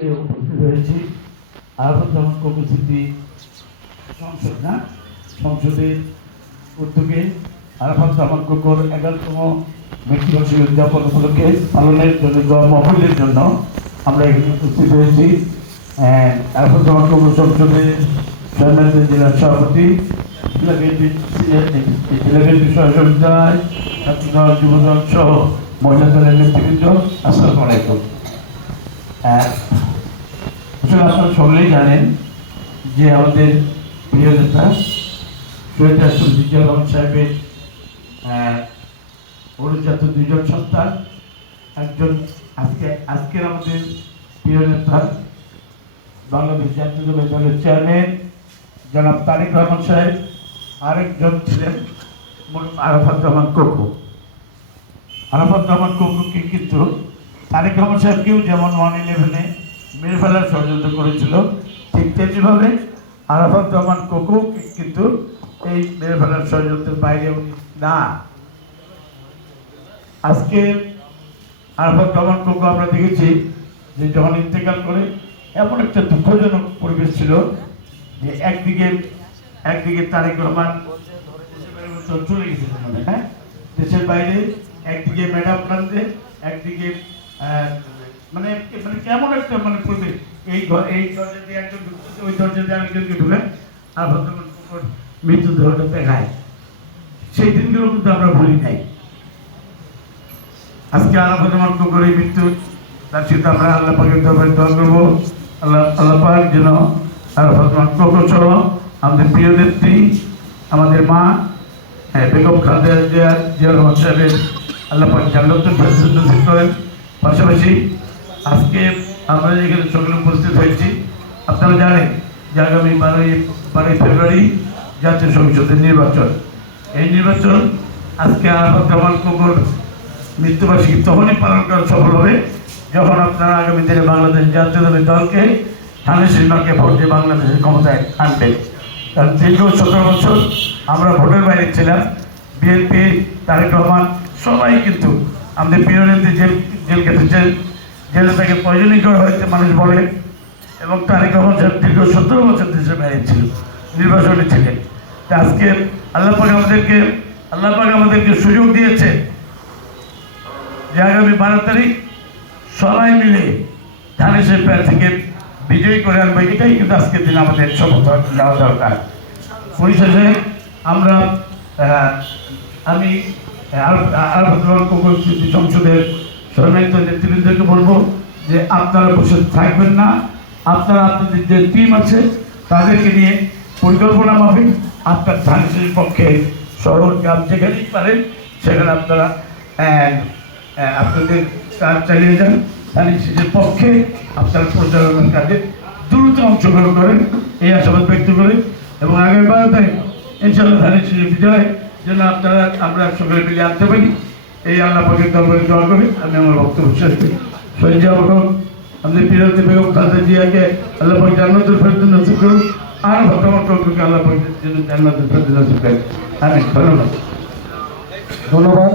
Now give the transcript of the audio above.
উপস্থিত হয়েছি আরাফাত জামান কোকো স্মৃতি সংসদের উদ্যোগে আরাফাত জামান কোকোর 11তম মৃত্যুবার্ষিকী উদযাপন উপলক্ষে পালনের জন্য মহলের জন্য আমরা এখানে উপস্থিত হয়েছি। আরাফাত জামান কোকো সংসদের চেয়ারম্যান জেলার সভাপতি বিশ্ববিদ্যালয় ছাত্রদল যুবদল সহ মহিলা দলের নেতৃবৃন্দ, আসসালামু আলাইকুম। আপনারা সকলেই জানেন যে আমাদের প্রিয় নেতা শহীদ রাষ্ট্রপতি জিয়া রহমান সাহেবের অভিজাত দুইজন সন্তান, একজন আজকের আমাদের প্রিয় নেতা বাংলাদেশ জাতীয়তাবাদী দলের চেয়ারম্যান জনাব তারেক রহমান সাহেব, আরেকজন ছিলেন আরাফাত জামান কোকো। আরাফাত জামান কোকোকে কিন্তু তারেক রহমান সাহেবকেও যেমন 1/11 মেরে ফেলার ষড়যন্ত্র করেছিল, ঠিক তেমনিভাবে আরাফাত জামান কোকো কিন্তু এই মেরে ফেলার ষড়যন্ত্রের বাইরে না। আজকে আরাফাত জামান কোকো আমরা দেখেছি যে যখন ইন্তেকাল করে এমন একটা দুঃখজনক পরিবেশ ছিল যে একদিকে তারেক রহমান চলে গেছিলেন, হ্যাঁ, দেশের বাইরে, একদিকে ম্যাডাম কান্দে, একদিকে মানে কেমন একটা পরিবেশ, এই দরজা দিয়ে একজন ঢুকছে, ওই দরজা দিয়ে আরেকজনকে ঢুকে আর মৃত্যুদেহটা দেখায়। সেই দিনগুলো কিন্তু আমরা ভুলি নাই। আজকে আরাফাত জামান কোকোর এই মৃত্যু, তার সাথে আমরা আল্লাহ পাকের দরবারে দোয়া করবো, আল্লাহ পাক যেন আরাফাত জামান কোকো সহ আমাদের প্রিয় নেত্রী, আমাদের মা বেগম খালেদা জিয়া রহমান সাহেবের আল্লাহ পাক জান্নাতুল ফেরদৌস নসিব করেন। পাশাপাশি আজকে আমরা যেখানে সকলে উপস্থিত হয়েছি, আপনারা জানেন যে আগামী 12ই ফেব্রুয়ারি জাতীয় সংসদের নির্বাচন। এই নির্বাচন আজকে আরাফাত জামান কোকোর মৃত্যুবার্ষিকী তখনই পালন করা সফল হবে যখন আপনারা আগামী দিনে বাংলাদেশ জাতীয়তাবাদী দলকে ধানের শীর্ষকে ভোট দিয়ে বাংলাদেশের ক্ষমতায় আনবেন। কারণ দীর্ঘ 17 বছর আমরা ভোটের বাইরে ছিলাম। বিএনপি, তারেক রহমান সবাই কিন্তু আমাদের প্রিয় নেত্রী জেল কেটেছেন, জেলে তাকে পয়জনিং করা হয়েছে মানুষ বলে, এবং তারেক রহমান সাহেব দীর্ঘ 17 বছর দেশের বাইরে ছিল, নির্বাচনে ছিলেন। আজকে আল্লাহ পাক আমাদেরকে সুযোগ দিয়েছে যে আগামী 12 তারিখ সবাই মিলে ধানের শীষ প্রার্থীকে বিজয়ী করে আনবে। এটাই কিন্তু আজকের দিন আমাদের শপথ নেওয়া দরকার। পরিশেষে আমি আরাফাত জামান কোকো স্মৃতি সংসদের সম্মানিত নেতৃবৃন্দকে বলবো যে আপনারা বসে থাকবেন না, আপনারা আপনাদের যে টিম আছে তাদেরকে নিয়ে পরিকল্পনা মাফিক আপনার ধানের পক্ষে শহর গ্রাম যেখানেই পারেন সেখানে আপনারা আপনাদের কাজ চালিয়ে যান। ধানের পক্ষে আপনার প্রচারণার কাজে দ্রুত অংশগ্রহণ করেন এই আশাবাদ ব্যক্ত করে, এবং আগামী 12 তারিখ ইনশাআল্লাহ ধানের বিজয় যেন আমরা সকলে মিলে আনতে পারি, এই আল্লাহ পাকের দরবারে দোয়া করে আমি আমার বক্তব্য শেষ করি। শহীদ আমাদের প্রিয় বেগম খালেদা জিয়াকে আল্লাহ পাক জান্নাতুল ফেরদৌস নসিব করুন, আর আরাফাত কোকোকে আল্লাহ পাক জান্নাতুল ফেরদৌস নসিব করেন। আমিন। ধন্যবাদ।